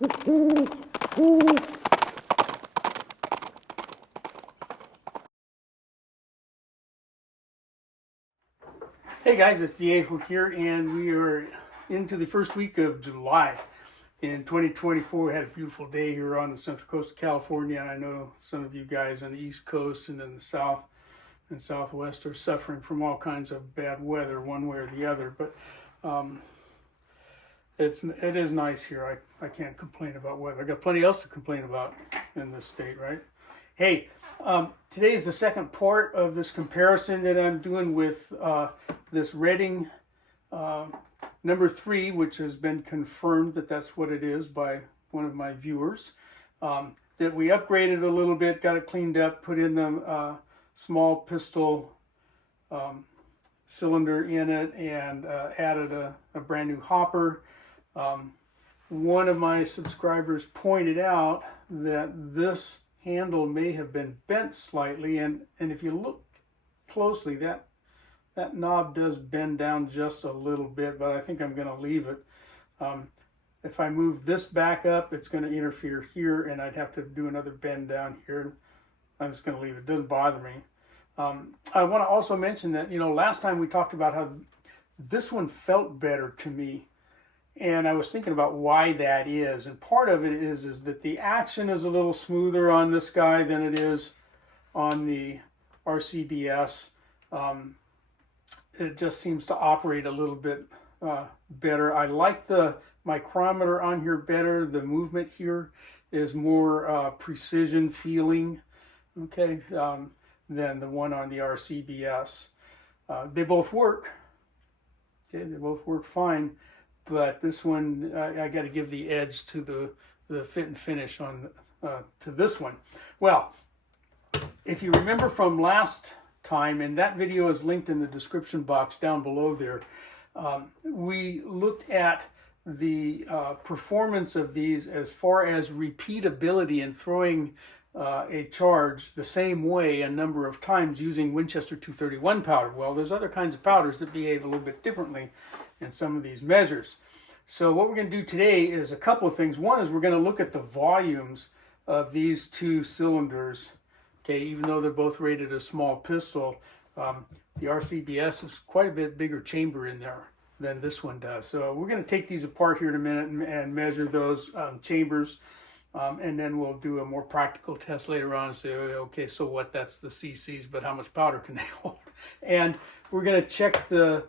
Hey guys, it's Viejo here, and we are into the first week of July. In 2024, we had a beautiful day here on the central coast of California. I know some of you guys on the East Coast and in the South and Southwest are suffering from all kinds of bad weather, one way or the other. But it is nice here. I can't complain about weather. I got plenty else to complain about in this state, right? Hey, today is the second part of this comparison that I'm doing with this Redding number 3, which has been confirmed that that's what it is by one of my viewers. That we upgraded a little bit, got it cleaned up, put in the small pistol cylinder in it, and added a brand new hopper. One of my subscribers pointed out that this handle may have been bent slightly, and if you look closely, that knob does bend down just a little bit, but I think I'm going to leave it. If I move this back up, it's going to interfere here, and I'd have to do another bend down here. I'm just going to leave it. It doesn't bother me. I want to also mention that, last time we talked about how this one felt better to me, and I was thinking about why that is. And part of it is that the action is a little smoother on this guy than it is on the RCBS. It just seems to operate a little bit better. I like the micrometer on here better. The movement here is more precision feeling, okay, than the one on the RCBS. They both work. Okay, they both work fine, but this one I got to give the edge to the fit and finish on to this one. Well, if you remember from last time, and that video is linked in the description box down below there, we looked at the performance of these as far as repeatability and throwing a charge the same way a number of times using Winchester 231 powder. Well, there's other kinds of powders that behave a little bit differently in some of these measures. So what we're going to do today is a couple of things. One is we're going to look at the volumes of these two cylinders. Okay, even though they're both rated a small pistol, the RCBS is quite a bit bigger chamber in there than this one does. So we're going to take these apart here in a minute and measure those chambers, and then we'll do a more practical test later on and say, okay, so what? That's the CCs, but how much powder can they hold? And we're going to check the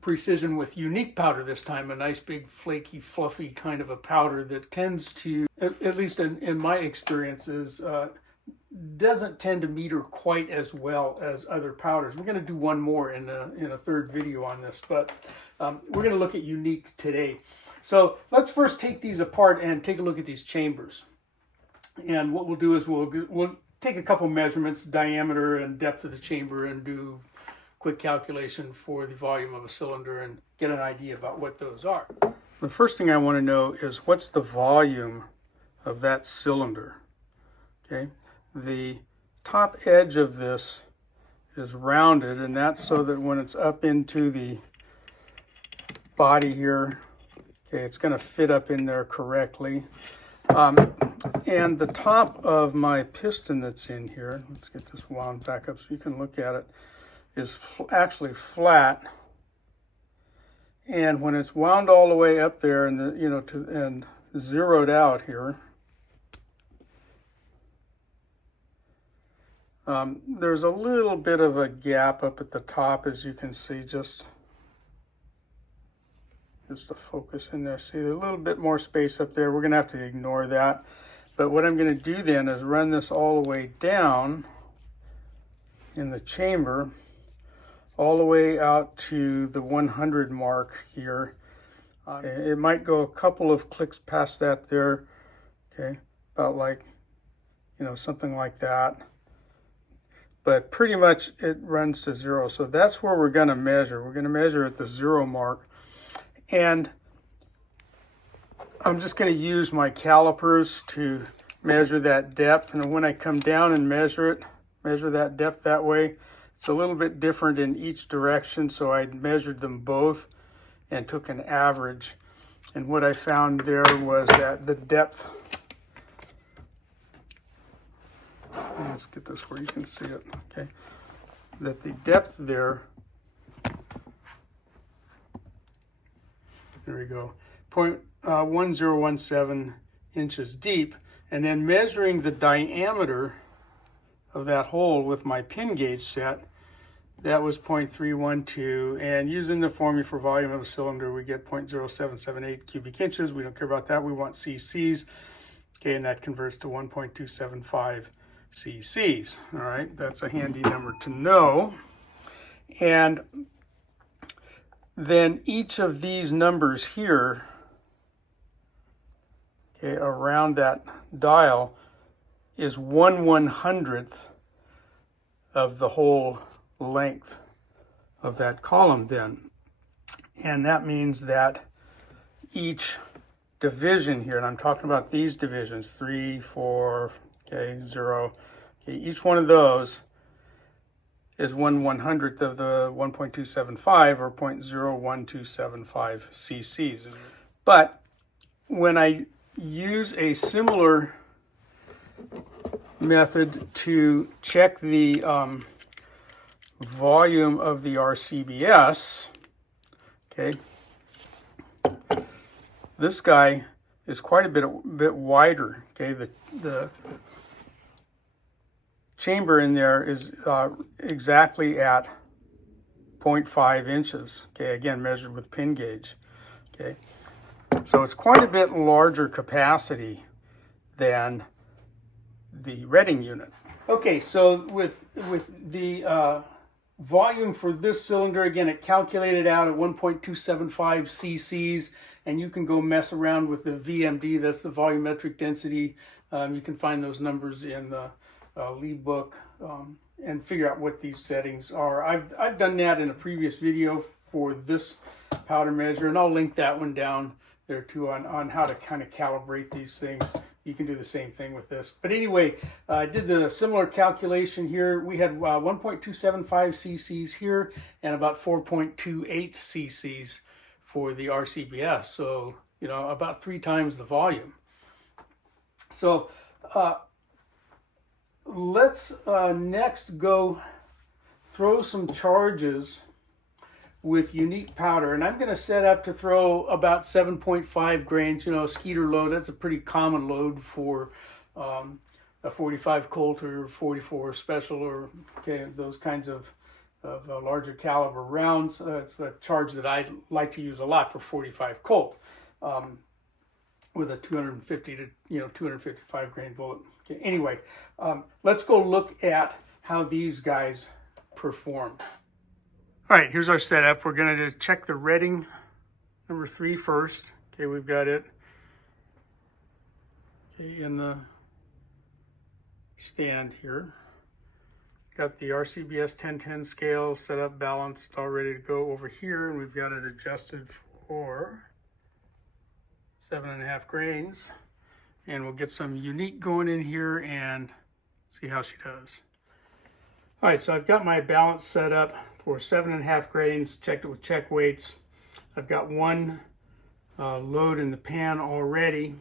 precision with unique powder this time, a nice big flaky fluffy kind of a powder that tends to, at least in my experiences, doesn't tend to meter quite as well as other powders. We're going to do one more in a third video on this, but we're going to look at unique today. So let's first take these apart and take a look at these chambers. And what we'll do is we'll take a couple measurements, diameter and depth of the chamber, and do quick calculation for the volume of a cylinder and get an idea about what those are. The first thing I want to know is what's the volume of that cylinder. Okay, the top edge of this is rounded, and that's so that when it's up into the body here, okay, it's going to fit up in there correctly. And the top of my piston that's in here, let's get this wound back up so you can look at it, is actually flat. And when it's wound all the way up there and and zeroed out here, there's a little bit of a gap up at the top, as you can see, just to focus in there. See, there's a little bit more space up there. We're going to have to ignore that. But what I'm going to do then is run this all the way down in the chamber, all the way out to the 100 mark here. It might go a couple of clicks past that there, okay, about like, something like that. But pretty much it runs to 0. So that's where we're going to measure. We're going to measure at the 0 mark. And I'm just going to use my calipers to measure that depth. And when I come down and measure that depth that way, it's a little bit different in each direction. So I measured them both and took an average. And what I found there was that the depth, let's get this where you can see it, okay, that the depth there, there we go, 0.1017 inches deep, and then measuring the diameter of that hole with my pin gauge set, that was 0.312, and using the formula for volume of a cylinder, we get 0.0778 cubic inches. We don't care about that. We want cc's, okay, and that converts to 1.275 cc's. All right, that's a handy number to know. And then each of these numbers here, okay, around that dial is 1/100th of the whole length of that column then. And that means that each division here, and I'm talking about these divisions, 3, 4, okay, 0, okay, each one of those is 1/100th of the 1.275 or 0.01275 cc's. But when I use a similar method to check the volume of the RCBS, okay, this guy is quite a bit wider. Okay, the chamber in there is exactly at 0.5 inches. Okay, again measured with pin gauge. Okay, so it's quite a bit larger capacity than the Reading unit. Okay, so with the volume for this cylinder, again, it calculated out at 1.275 cc's, and you can go mess around with the VMD, that's the volumetric density. You can find those numbers in the Lee book and figure out what these settings are. I've done that in a previous video for this powder measure, and I'll link that one down there too on how to kind of calibrate these things. You can do the same thing with this. But anyway, I did the similar calculation here. We had 1.275 cc's here and about 4.28 cc's for the RCBS. So, you know, about 3 times the volume. So let's next go throw some charges with unique powder, and I'm going to set up to throw about 7.5 grains, you know, a Skeeter load. That's a pretty common load for a 45 Colt or 44 Special, or okay, those kinds of larger caliber rounds. It's a charge that I like to use a lot for 45 Colt with a 250 to 255 grain bullet. Okay, anyway, let's go look at how these guys perform. All right, here's our setup. We're going to check the Reading number 3 first. Okay, we've got it in the stand here. Got the RCBS 1010 scale set up, balanced, all ready to go over here, and we've got it adjusted for 7.5 grains. And we'll get some unique going in here and see how she does. All right, so I've got my balance set up for 7.5 grains, checked it with check weights. I've got one load in the pan already,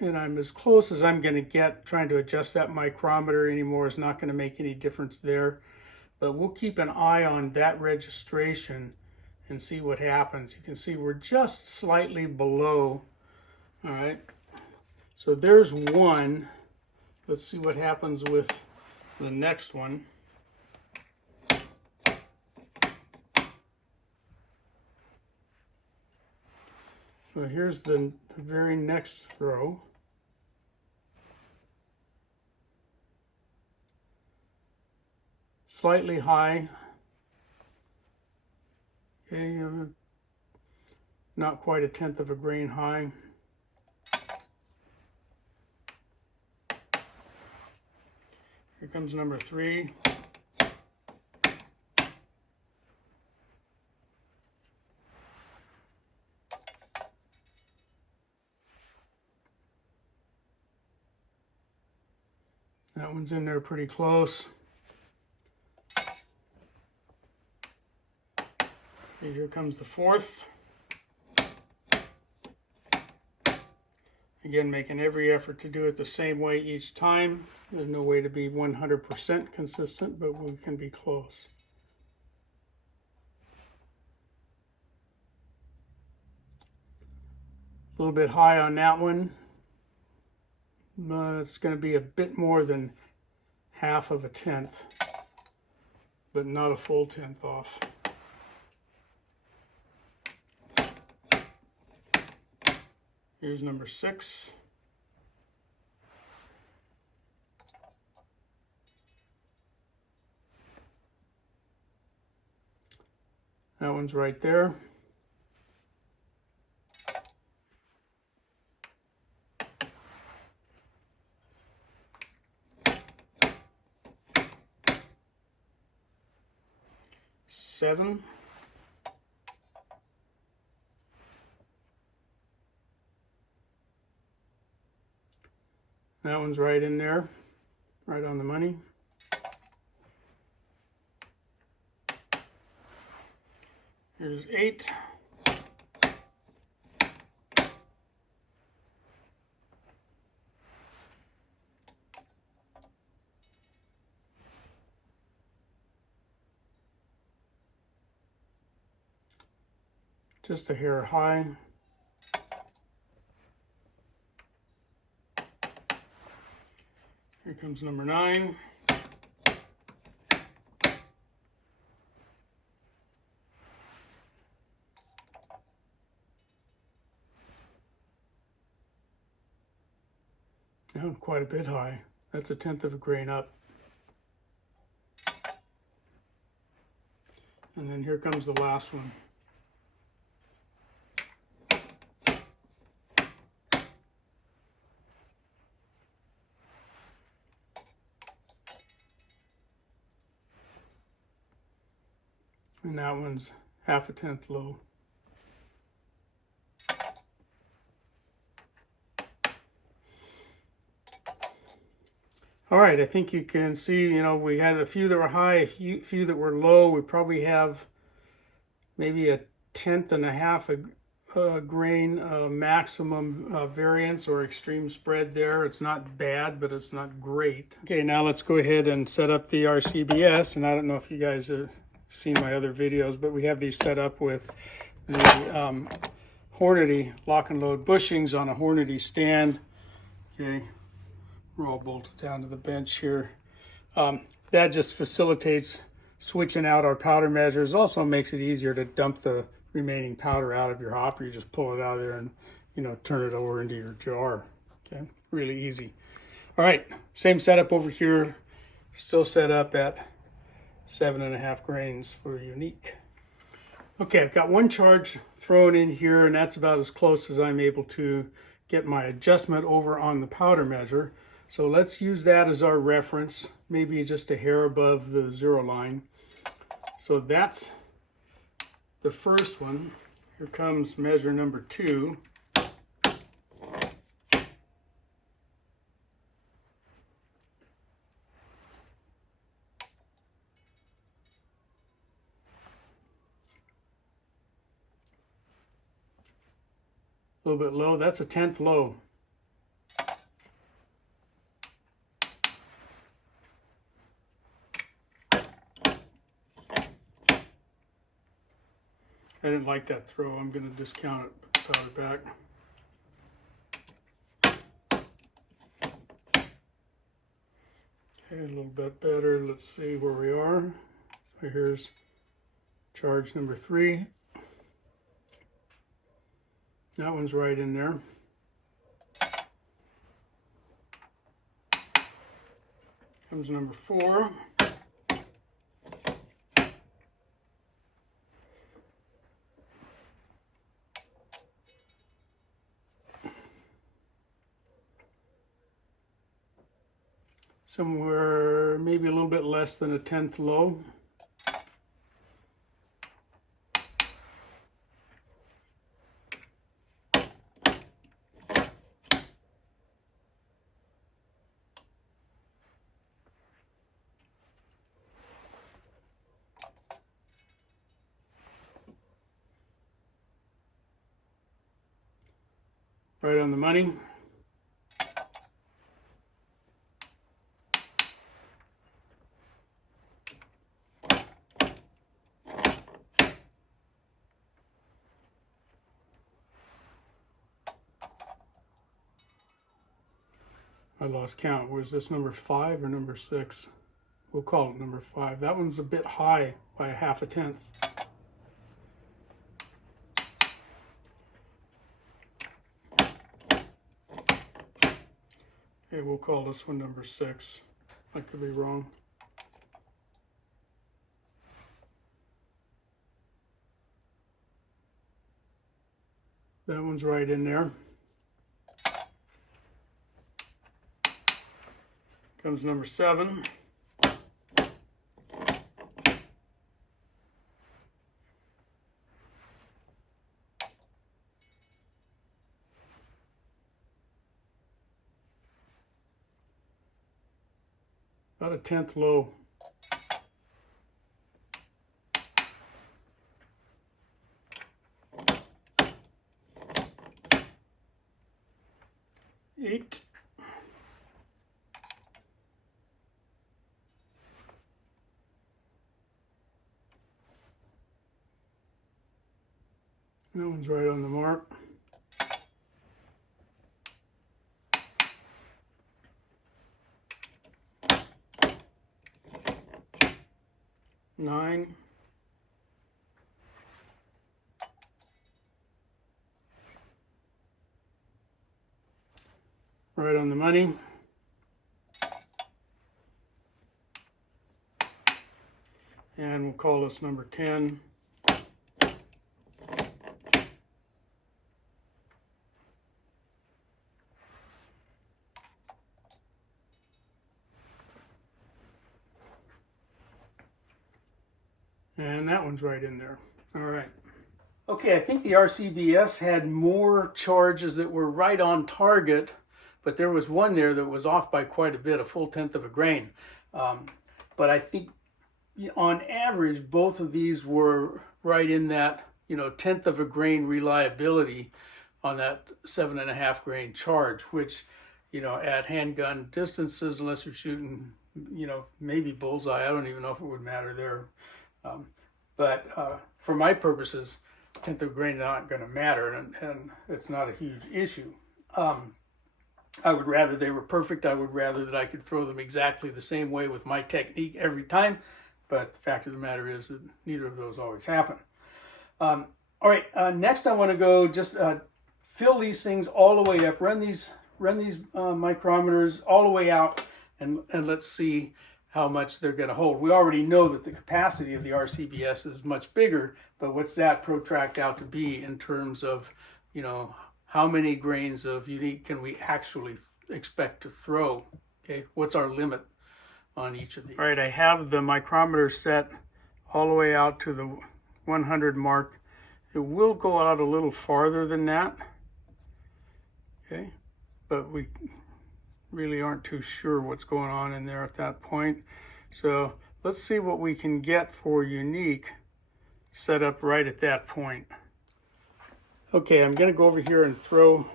and I'm as close as I'm going to get. Trying to adjust that micrometer anymore is not going to make any difference there, but we'll keep an eye on that registration and see what happens. You can see we're just slightly below. All right, so there's one. Let's see what happens with the next one. So here's the very next throw. Slightly high. Okay, not quite 1/10 of a grain high. Here comes number 3. That one's in there pretty close. Okay, here comes the 4th. Again, making every effort to do it the same way each time. There's no way to be 100% consistent, but we can be close. A little bit high on that one. It's going to be a bit more than half of a tenth, but not a full tenth off. Here's number 6. That one's right there. Seven. That one's right in there, right on the money. Here's 8. Just a hair high. Here comes number 9. Oh, quite a bit high. That's a tenth of a grain up. And then here comes the last one. And that one's half a tenth low. All right, I think you can see, we had a few that were high, a few that were low. We probably have maybe a tenth and a half a grain maximum variance or extreme spread there. It's not bad, but it's not great. Okay, now let's go ahead and set up the RCBS. And I don't know if you guys have seen my other videos, but we have these set up with the Hornady lock and load bushings on a Hornady stand. Okay. We're all bolted down to the bench here. That just facilitates switching out our powder measures. Also makes it easier to dump the remaining powder out of your hopper. You just pull it out of there and, turn it over into your jar. Okay, really easy. All right, same setup over here. Still set up at 7.5 grains for unique. Okay, I've got one charge thrown in here, and that's about as close as I'm able to get my adjustment over on the powder measure. So let's use that as our reference, maybe just a hair above the 0 line. So that's the first one. Here comes measure number 2. A little bit low, that's a tenth low. I didn't like that throw. I'm going to discount it, put the powder back. Okay, a little bit better. Let's see where we are. So here's charge number 3. That one's right in there. Comes number 4. Somewhere maybe a little bit less than a tenth low. Right on the money. I lost count. Was this number 5 or number 6? We'll call it number 5. That one's a bit high by a 1/2 tenth. Okay, we'll call this one number 6. I could be wrong. That one's right in there. Comes number 7. About a 1/10 low. Eight. That one's right on the mark. 9. Right on the money. And we'll call this number 10. And that one's right in there. All right. Okay, I think the RCBS had more charges that were right on target, but there was one there that was off by quite a bit, a full 1/10 of a grain. But I think on average, both of these were right in that, 1/10 of a grain reliability on that 7.5 grain charge, which, at handgun distances, unless you're shooting, maybe bullseye, I don't even know if it would matter there. But for my purposes, 1/10 of a grain is not going to matter, and it's not a huge issue. I would rather they were perfect. I would rather that I could throw them exactly the same way with my technique every time. But the fact of the matter is that neither of those always happen. All right, next I want to go just fill these things all the way up. Run these micrometers all the way out, and let's see how much they're going to hold. We already know that the capacity of the RCBS is much bigger, but what's that protract out to be in terms of, how many grains of unique can we actually expect to throw? Okay, what's our limit on each of these? All right, I have the micrometer set all the way out to the 100 mark. It will go out a little farther than that, okay, but we really aren't too sure what's going on in there at that point. So let's see what we can get for unique set up right at that point. Okay, I'm going to go over here and throw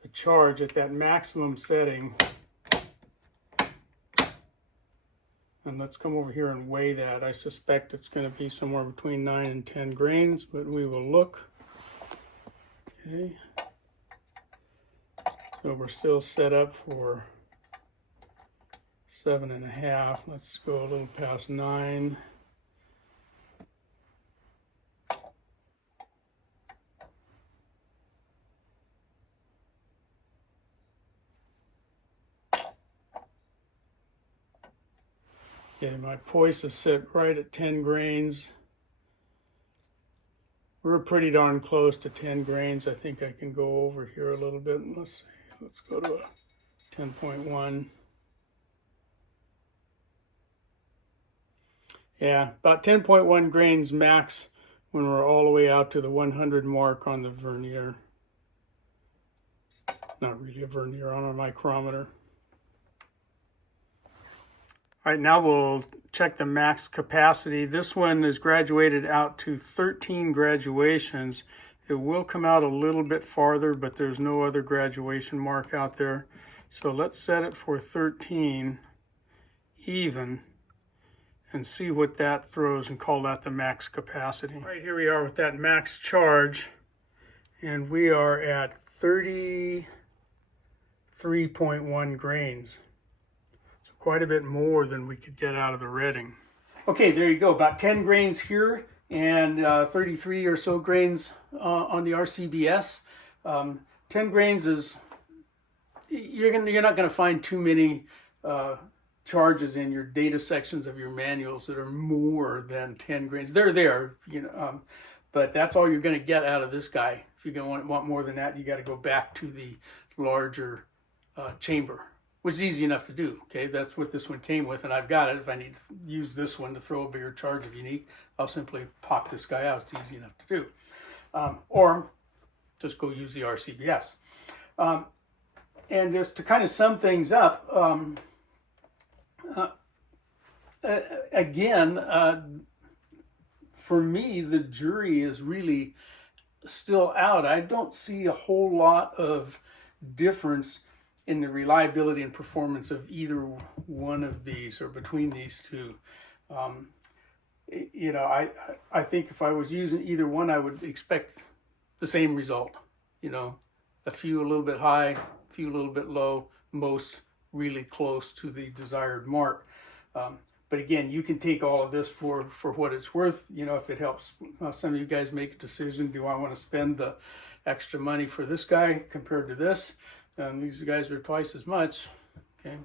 the charge at that maximum setting. And let's come over here and weigh that. I suspect it's going to be somewhere between 9 and 10 grains, but we will look. Okay. So we're still set up for 7.5. Let's go a little past 9. Okay, my poise is set right at 10 grains. We're pretty darn close to 10 grains. I think I can go over here a little bit. Let's see. Let's go to a 10.1. Yeah, about 10.1 grains max when we're all the way out to the 100 mark on the vernier. Not really a vernier, on a micrometer. All right, now we'll check the max capacity. This one is graduated out to 13 graduations. It will come out a little bit farther, but there's no other graduation mark out there. So let's set it for 13 even and see what that throws and call that the max capacity. All right, here we are with that max charge, and we are at 33 3.1 grains. So quite a bit more than we could get out of the Redding. Okay, there you go. About 10 grains here and 33 or so grains on the RCBS. 10 grains is, you're not going to find too many charges in your data sections of your manuals that are more than 10 grains. They're there, you know, but that's all you're going to get out of this guy. If you're going to want more than that, you got to go back to the larger chamber, which is easy enough to do. Okay, that's what this one came with, and I've got it. If I need to use this one to throw a bigger charge of unique, I'll simply pop this guy out. It's easy enough to do. Or just go use the RCBS. And just to kind of sum things up, again, for me, the jury is really still out. I don't see a whole lot of difference in the reliability and performance of either one of these or between these two. You know, I think if I was using either one, I would expect the same result. You know, a few a little bit high, a few a little bit low, most really close to the desired mark. But again, you can take all of this for what it's worth. You know, if it helps some of you guys make a decision, do I want to spend the extra money for this guy compared to this? These guys are twice as much, okay?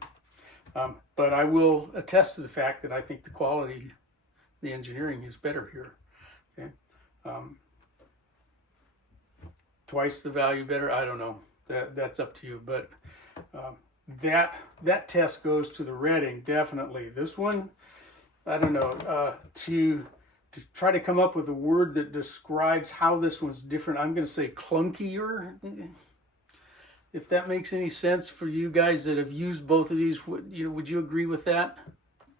But I will attest to the fact that I think the quality, the engineering is better here, okay? Twice the value better, I don't know. That's up to you, but that test goes to the Redding, definitely. This one, I don't know, to try to come up with a word that describes how this one's different, I'm going to say clunkier. If that makes any sense for you guys that have used both of these, would you agree with that?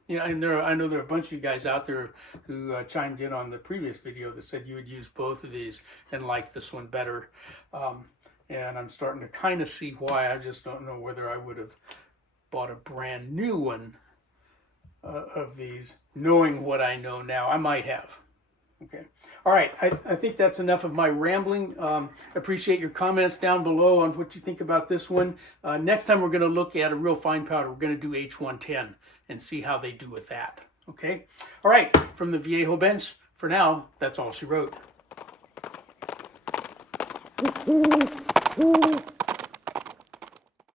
You know, and I know there are a bunch of you guys out there who chimed in on the previous video that said you would use both of these and like this one better. And I'm starting to kind of see why. I just don't know whether I would have bought a brand new one of these, knowing what I know now. I might have. Okay. All right. I think that's enough of my rambling. Appreciate your comments down below on what you think about this one. Next time we're going to look at a real fine powder. We're going to do H110 and see how they do with that. Okay. All right. From the Viejo bench, for now, that's all she wrote.